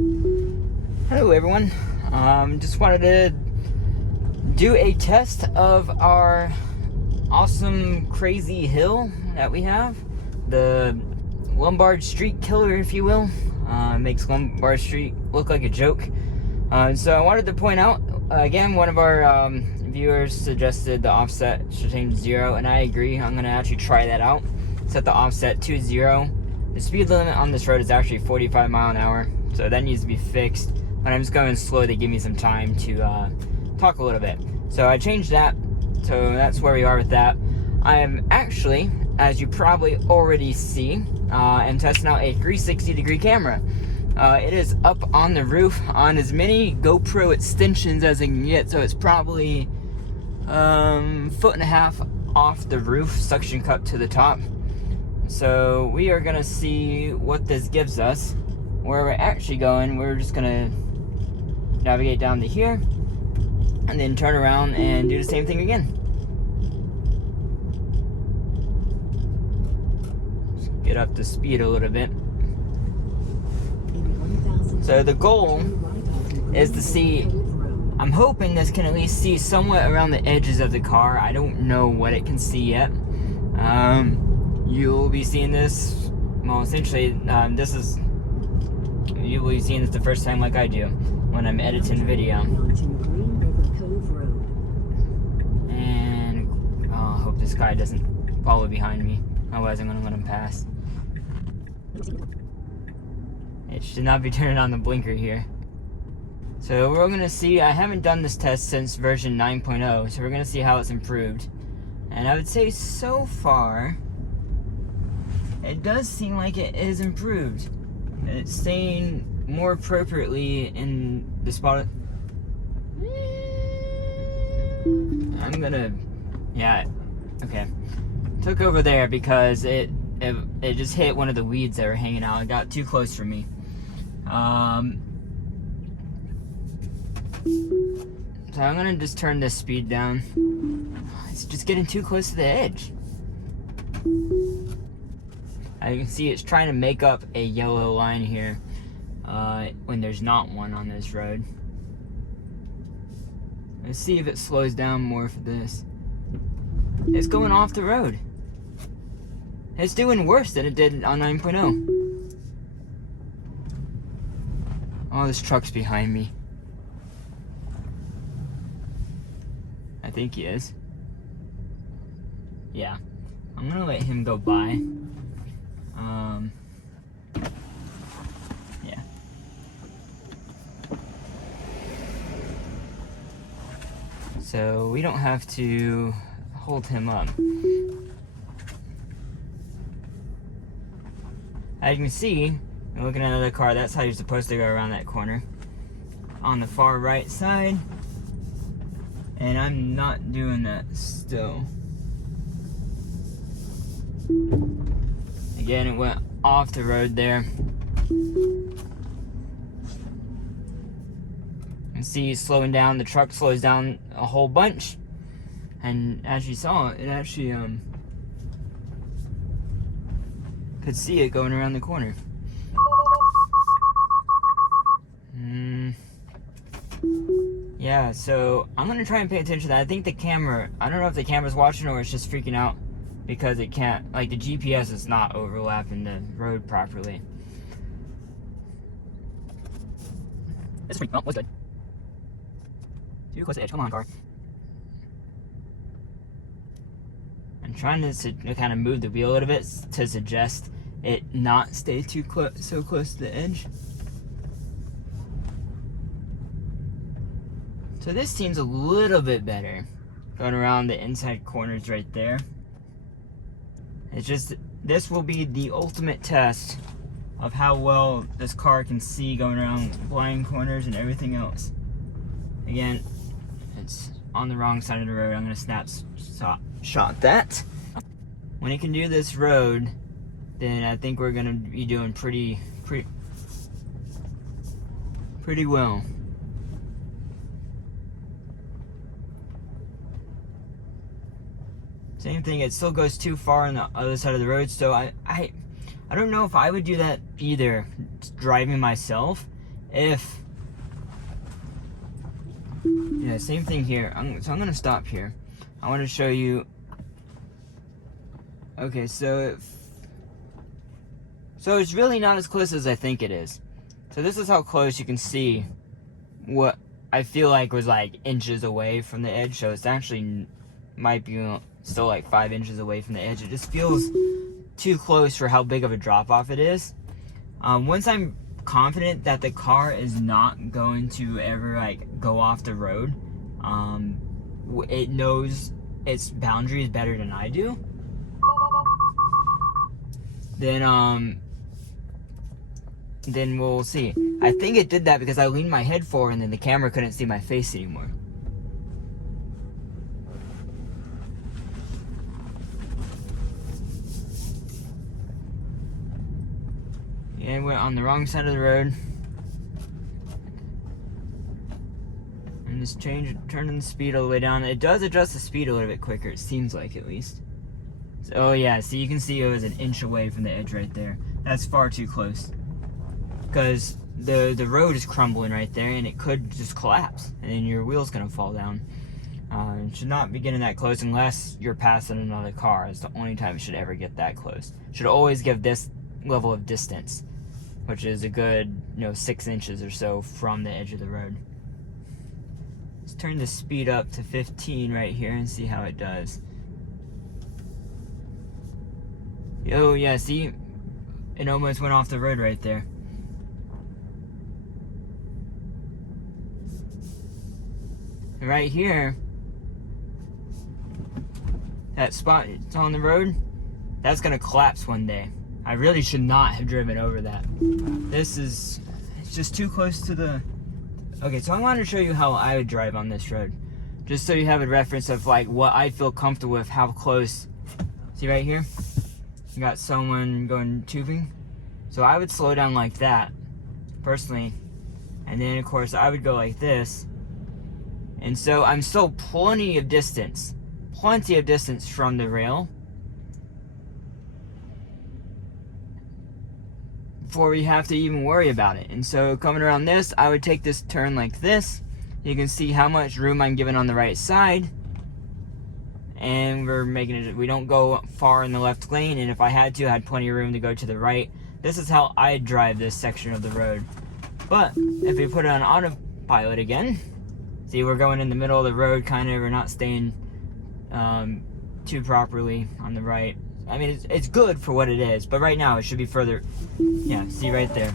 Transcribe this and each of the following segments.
Hello everyone, just wanted to do a test of our awesome crazy hill that we have, the Lombard Street Killer, if you will. Makes Lombard Street look like a joke. So I wanted to point out, again, one of our viewers suggested the offset should change to 0, and I agree. I'm going to actually try that out. Set the offset to 0. The speed limit on this road is actually 45 miles an hour, so that needs to be fixed. When I'm just going slow, they give me some time to talk a little bit. So I changed that, so that's where we are with that. I am actually, as you probably already see, am testing out a 360-degree camera. It is up on the roof on as many GoPro extensions as I can get, so it's probably 1.5 feet off the roof, suction cup to the top. So we are gonna see what this gives us. Where we're actually going, we're just gonna navigate down to here and then turn around and do the same thing again. Let's get up to speed a little bit. So the goal is to see, I'm hoping this can at least see somewhat around the edges of the car. I don't know what it can see yet. You'll be seeing this, well, essentially, you will be seeing this the first time like I do when I'm editing video. And I hope this guy doesn't follow behind me, otherwise I'm gonna let him pass. It should not be turning on the blinker here. So we're gonna see, I haven't done this test since version 9.0, so we're gonna see how it's improved. And I would say so far, it does seem like it is improved. It's staying more appropriately in the spot. I'm gonna, yeah, okay. Took over there because it just hit one of the weeds that were hanging out. It got too close for me. So I'm gonna just turn this speed down. It's just getting too close to the edge. I can see it's trying to make up a yellow line here when there's not one on this road. Let's see if it slows down more for this. It's going off the road. It's doing worse than it did on 9.0. Oh, this truck's behind me. I think he is. Yeah. I'm gonna let him go by. Yeah. So we don't have to hold him up. As you can see, looking at another car, that's how you're supposed to go around that corner. On the far right side. And I'm not doing that still. Again, it went off the road there. You see slowing down, the truck slows down a whole bunch. And as you saw, it actually could see it going around the corner. Yeah, so I'm gonna try and pay attention to that. I think the camera, I don't know if the camera's watching or it's just freaking out because it can't, like the GPS is not overlapping the road properly. It's freaking out, what's good? Too close to the edge, come on car. I'm trying to kind of move the wheel a little bit to suggest it not stay so close to the edge. So this seems a little bit better. Going around the inside corners right there. It's just, this will be the ultimate test of how well this car can see going around blind corners and everything else. Again, it's on the wrong side of the road. I'm gonna snapshot that. When it can do this road, then I think we're gonna be doing pretty well. Same thing, it still goes too far on the other side of the road, so I don't know if I would do that either driving myself if, yeah, same thing here. So I'm gonna stop here. I want to show you. Okay, so it's really not as close as I think it is. So this is how close you can see what I feel like was like inches away from the edge. So it's actually might be still like 5 inches away from the edge. It just feels too close for how big of a drop off it is. Once I'm confident that the car is not going to ever like go off the road, it knows its boundaries better than I do, then we'll see. I think it did that because I leaned my head forward and then the camera couldn't see my face anymore. Yeah, we're on the wrong side of the road. And just turning the speed all the way down. It does adjust the speed a little bit quicker, it seems like, at least. So, oh yeah, so you can see it was an inch away from the edge right there. That's far too close. Because the road is crumbling right there and it could just collapse. And then your wheel's going to fall down. It should not be getting that close unless you're passing another car. It's the only time it should ever get that close. Should always give this level of distance, which is a good, 6 inches or so from the edge of the road. Let's turn the speed up to 15 right here and see how it does. Oh yeah, see? It almost went off the road right there. Right here, that spot it's on the road, that's gonna collapse one day. I really should not have driven over that. It's just too close to the... Okay, so I wanted to show you how I would drive on this road. Just so you have a reference of like what I feel comfortable with, how close. See right here? You got someone going tubing. So I would slow down like that, personally. And then of course I would go like this. And so I'm still plenty of distance from the rail before we have to even worry about it. And so coming around this, I would take this turn like this. You can see how much room I'm given on the right side. And we're making it, we don't go far in the left lane, and if I had to, I had plenty of room to go to the right. This is how I drive this section of the road. But if we put it on autopilot again, see, we're going in the middle of the road, kind of. We're not staying too properly on the right. I mean, it's good for what it is, but right now it should be further. Yeah, see right there.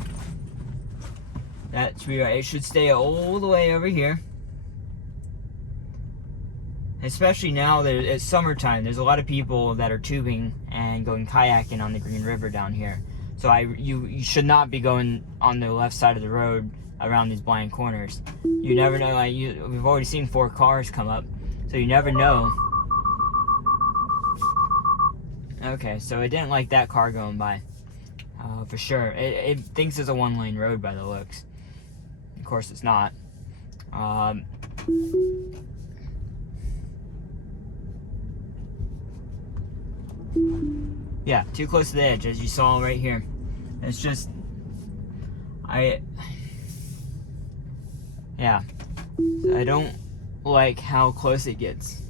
That should be right. It should stay all the way over here. Especially now that it's summertime, there's a lot of people that are tubing and going kayaking on the Green River down here. So you should not be going on the left side of the road around these blind corners. You never know. We've already seen 4 cars come up, so you never know. Okay, so it didn't like that car going by, for sure. It thinks it's a 1-lane road by the looks. Of course, it's not. Yeah, too close to the edge, as you saw right here. It's just, yeah, I don't like how close it gets.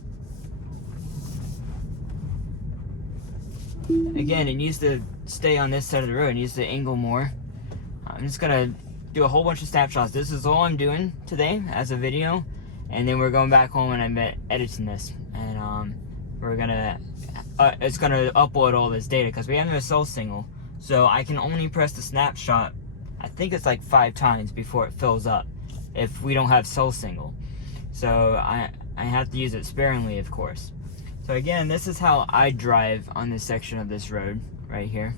Again, it needs to stay on this side of the road. It needs to angle more. I'm just gonna do a whole bunch of snapshots. This is all I'm doing today as a video, and then we're going back home and I'm editing this, and we're gonna it's gonna upload all this data because we have no cell signal, so I can only press the snapshot, I think it's like 5 times before it fills up if we don't have cell signal. So I have to use it sparingly, of course. So again, this is how I drive on this section of this road right here.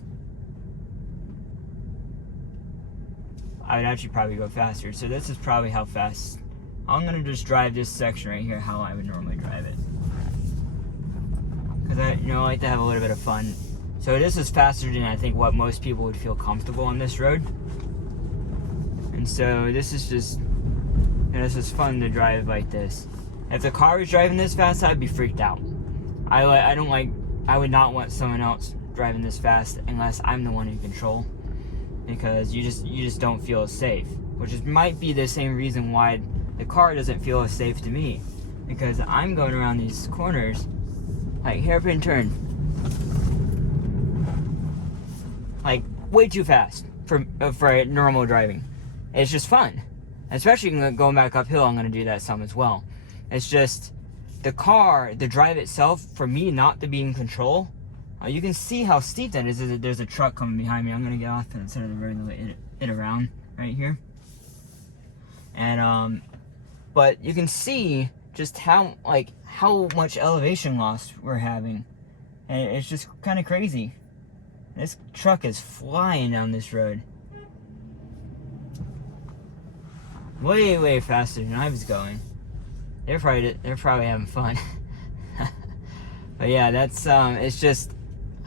I would actually probably go faster. So this is probably how fast. I'm gonna just drive this section right here how I would normally drive it. Because I like to have a little bit of fun. So this is faster than I think what most people would feel comfortable on this road. And so this is just, this is fun to drive like this. If the car was driving this fast, I'd be freaked out. I would not want someone else driving this fast unless I'm the one in control. because you just don't feel safe, which might be the same reason why the car doesn't feel as safe to me, because I'm going around these corners like hairpin turn, like way too fast for normal driving. It's just fun, especially going back uphill. I'm going to do that some as well. It's just the car, the drive itself, for me not to be in control. You can see how steep that is. There's a truck coming behind me. I'm going to get off to the side of the road and let it around right here. And but you can see just how much elevation loss we're having, and it's just kind of crazy. This truck is flying down this road, way faster than I was going. They're probably having fun. But yeah, that's it's just,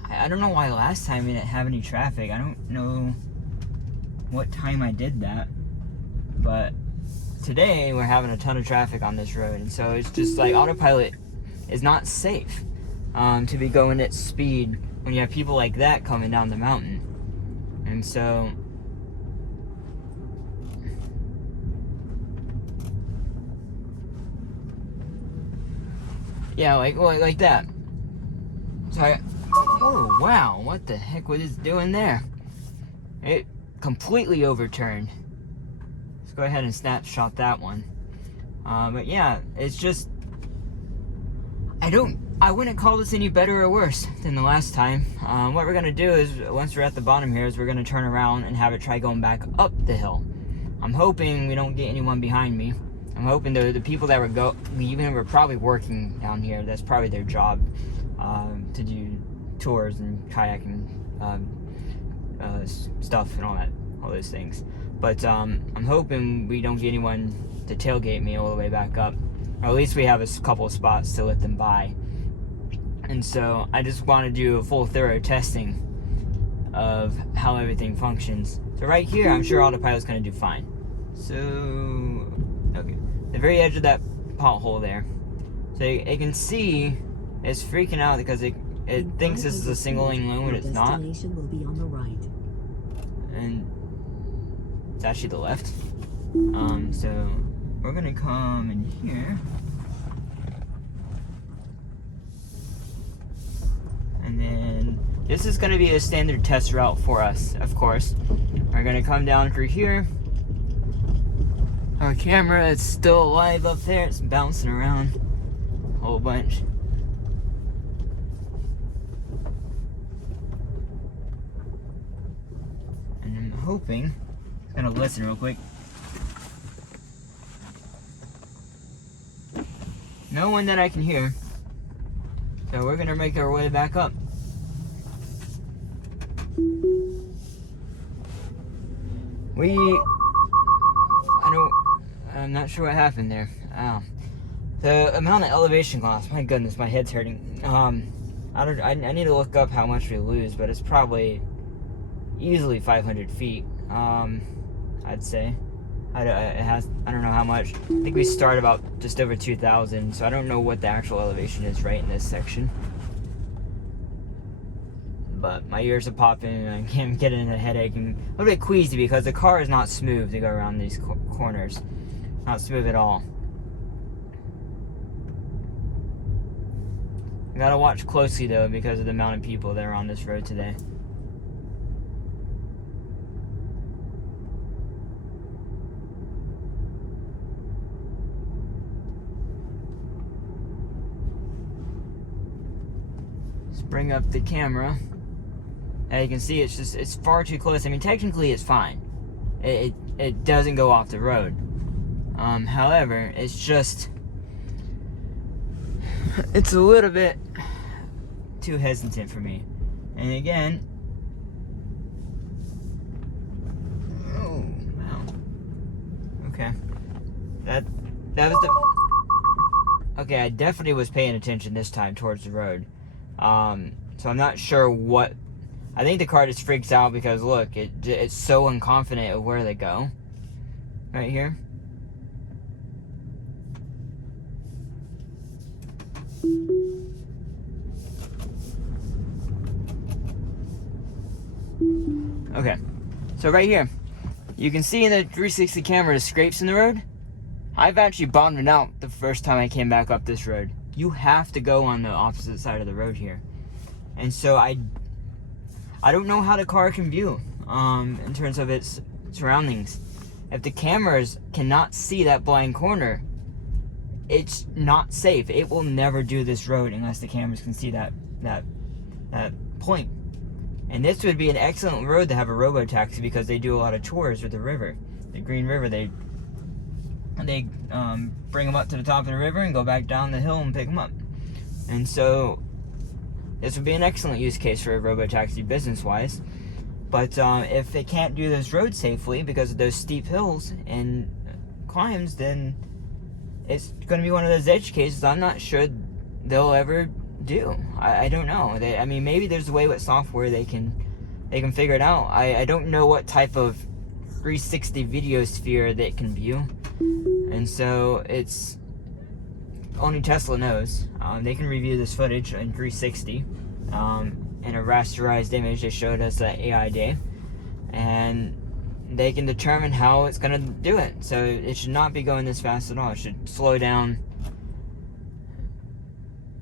I don't know why last time we didn't have any traffic. I don't know what time I did that, but today we're having a ton of traffic on this road, and so it's just like autopilot is not safe to be going at speed when you have people like that coming down the mountain. And so yeah, like that. So oh wow, what the heck was it doing there? It completely overturned. Let's go ahead and snapshot that one. But yeah, it's just, I wouldn't call this any better or worse than the last time. What we're gonna do is, once we're at the bottom here, is we're gonna turn around and have it try going back up the hill. I'm hoping we don't get anyone behind me. I'm hoping the people that were leaving were probably working down here. That's probably their job, to do tours and kayaking stuff and all those things. But I'm hoping we don't get anyone to tailgate me all the way back up, or at least we have a couple of spots to let them by. And so I just want to do a full thorough testing of how everything functions. So right here, I'm sure autopilot's going to do fine. So okay, the very edge of that pothole there, so it can see it's freaking out because it thinks this is a single lane lane when it's not. Destination will be on the right. And it's actually the left. So we're gonna come in here, and then this is gonna be a standard test route for us, of course. We're gonna come down through here. Our camera is still alive up there. It's bouncing around a whole bunch. And I'm hoping, I'm gonna listen real quick. No one that I can hear. So we're gonna make our way back up. I'm not sure what happened there. The amount of elevation loss, my goodness, my head's hurting. I need to look up how much we lose, but it's probably easily 500 feet, I'd say. I don't know how much. I think we start about just over 2,000, so I don't know what the actual elevation is right in this section. But my ears are popping, and I'm getting a headache and a little bit queasy because the car is not smooth to go around these corners. Not smooth at all. I gotta watch closely though because of the amount of people that are on this road today. Let's bring up the camera. As you can see, it's far too close. I mean, technically it's fine. It doesn't go off the road. However, it's just, it's a little bit too hesitant for me. And again, oh wow. Okay. That was the, okay, I definitely was paying attention this time towards the road. So I'm not sure what, I think the car just freaks out because look, it's so unconfident of where they go. Right here. Okay, So right here, you can see in the 360 camera the scrapes in the road. I've actually bottomed out the first time I came back up this road. You have to go on the opposite side of the road here. And so I don't know how the car can view in terms of its surroundings. If the cameras cannot see that blind corner, it's not safe. It will never do this road unless the cameras can see that point. And this would be an excellent road to have a robo-taxi because they do a lot of chores with the river. The Green River, they bring them up to the top of the river and go back down the hill and pick them up. And so this would be an excellent use case for a robo-taxi business-wise. But if it can't do this road safely because of those steep hills and climbs, then it's going to be one of those edge cases I'm not sure they'll ever do. I don't know. I mean, maybe there's a way with software they can figure it out. I don't know what type of 360 video sphere they can view, and so it's only Tesla knows. They can review this footage in 360 in a rasterized image. They showed us at AI Day, and they can determine how it's going to do it. So it should not be going this fast at all. It should slow down.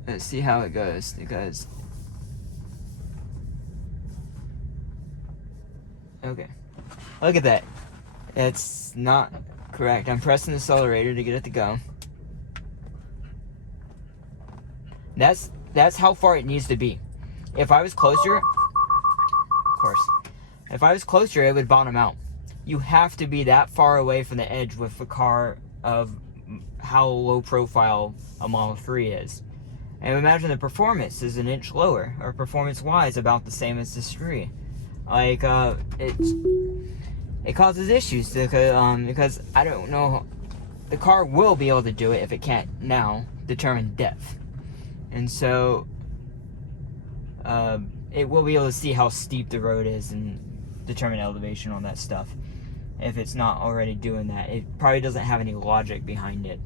Let's see how it goes, because okay, look at that. It's not correct. I'm pressing the accelerator to get it to go. That's how far it needs to be. If I was closer, of course, if I was closer, it would bottom out. You have to be that far away from the edge with a car of how low profile a Model 3 is. And imagine the performance is an inch lower, or performance-wise about the same as this 3. Like, it causes issues because I don't know, the car will be able to do it if it can't now determine depth. And so, it will be able to see how steep the road is and determine elevation, all that stuff. If it's not already doing that, it probably doesn't have any logic behind it.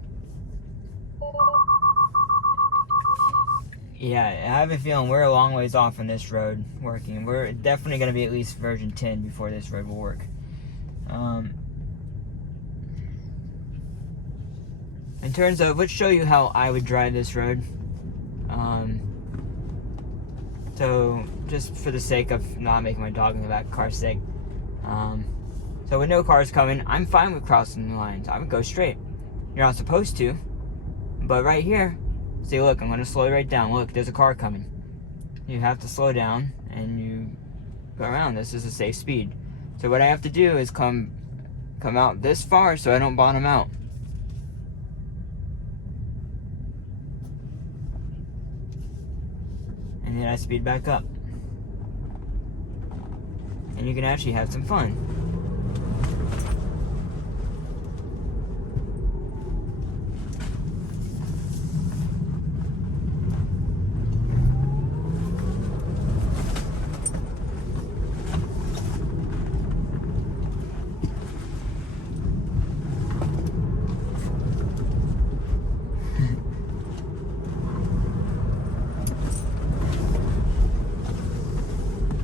Yeah, I have a feeling we're a long ways off on this road working. We're definitely going to be at least version 10 before this road will work. In terms of, let's show you how I would drive this road. So, just for the sake of not making my dog in the back car sick. So with no cars coming, I'm fine with crossing the lines. I would go straight. You're not supposed to. But right here, see, look, I'm going to slow right down. Look, there's a car coming. You have to slow down and you go around. This is a safe speed. So what I have to do is come out this far so I don't bottom out. And then I speed back up. And you can actually have some fun.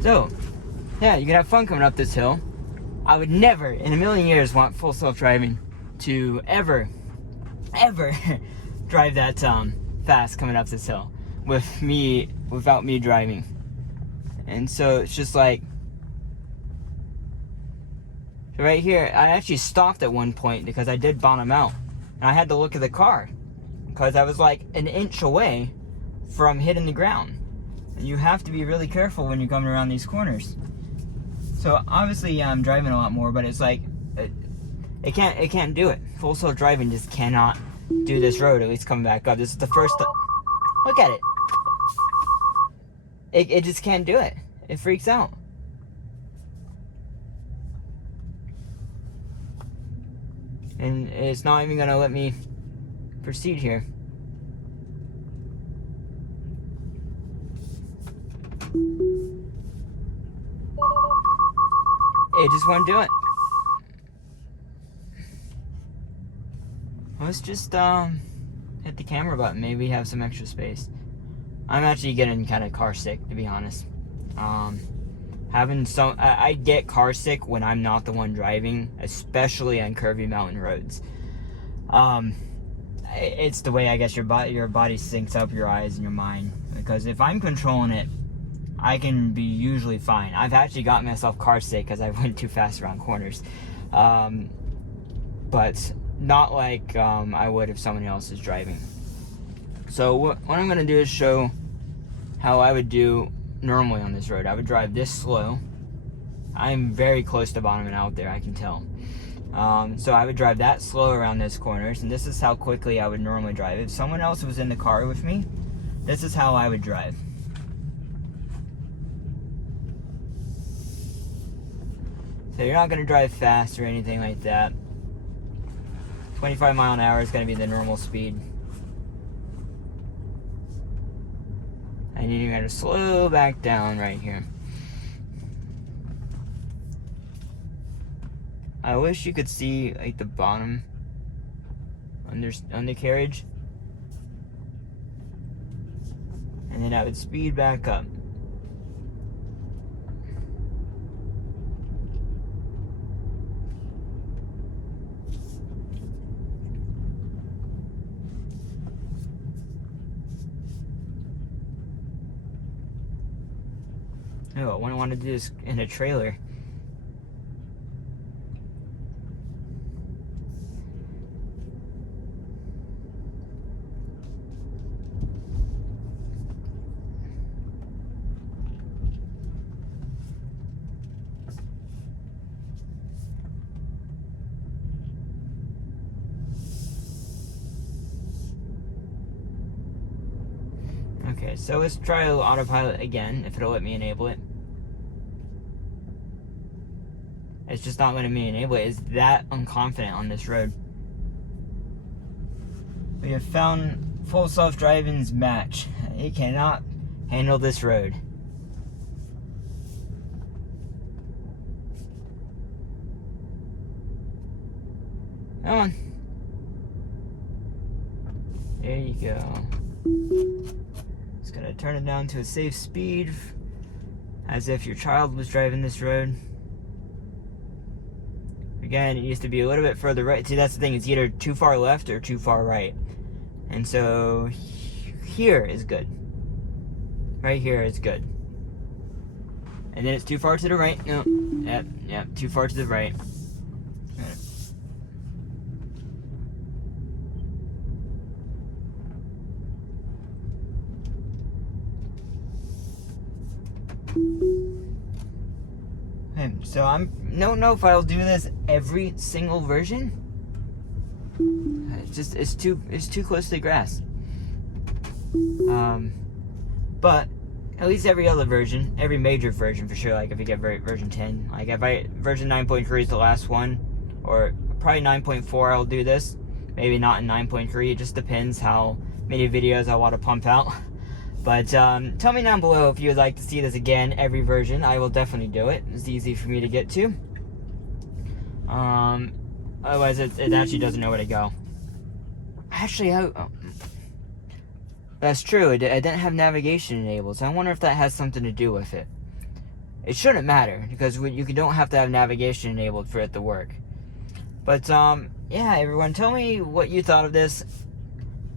So, yeah, you can have fun coming up this hill. I would never in a million years want full self-driving to ever drive that fast coming up this hill without me driving. And so it's just like, so right here, I actually stopped at one point because I did bottom out. And I had to look at the car because I was like an inch away from hitting the ground. You have to be really careful when you're coming around these corners. So obviously, I'm driving a lot more, but it's like it can't do it. Full self driving just cannot do this road. At least coming back up. This is the first. Look at it. It just can't do it. It freaks out. And it's not even gonna let me proceed here. It just won't do it. Let's just hit the camera button. Maybe have some extra space. I'm actually getting kind of car sick, to be honest. having some, I get car sick when I'm not the one driving, especially on curvy mountain roads. It's the way, I guess, your body syncs up your eyes and your mind, because if I'm controlling it, I can be usually fine. I've actually gotten myself car sick because I went too fast around corners, but not like I would if someone else is driving. So what I'm going to do is show how I would do normally on this road. I would drive this slow. I'm very close to bottoming out there, I can tell. So I would drive that slow around those corners, and this is how quickly I would normally drive. If someone else was in the car with me, this is how I would drive. So you're not going to drive fast or anything like that. 25 mile an hour is going to be the normal speed. And you're going to slow back down right here. I wish you could see like the bottom undercarriage. And then I would speed back up. Oh, I wouldn't want to do this in a trailer. Okay, so let's try autopilot again, if it'll let me enable it. It's just not letting me enable it. It's that unconfident on this road. We have found full self-driving's match. It cannot handle this road. Come on. There you go. Just gonna turn it down to a safe speed, as if your child was driving this road. Again, it used to be a little bit further right. See, that's the thing. It's either too far left or too far right. And so here is good. Right here is good. And then it's too far to the right. No. Yep, too far to the right. So I don't know if I'll do this every single version. It's too close to the grass. But at least every other version, every major version for sure. Like if you get version 10, like if version 9.3 is the last one, or probably 9.4, I'll do this. Maybe not in 9.3. It just depends how many videos I want to pump out. But tell me down below if you would like to see this again, every version. I will definitely do it. It's easy for me to get to. Otherwise, it actually doesn't know where to go. Actually, that's true. It didn't have navigation enabled, so I wonder if that has something to do with it. It shouldn't matter, because you don't have to have navigation enabled for it to work. But, yeah, everyone, tell me what you thought of this.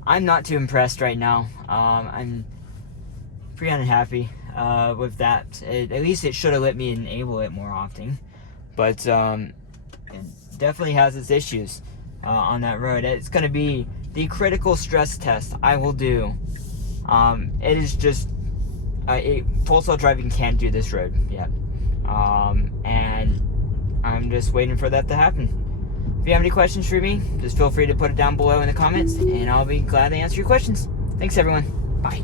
I'm not too impressed right now. I'm pretty unhappy with that. At least it should have let me enable it more often. But it definitely has its issues on that road. It's going to be the critical stress test I will do. It is just full self-driving can't do this road yet. And I'm just waiting for that to happen. If you have any questions for me, just feel free to put it down below in the comments, and I'll be glad to answer your questions. Thanks, everyone. Bye.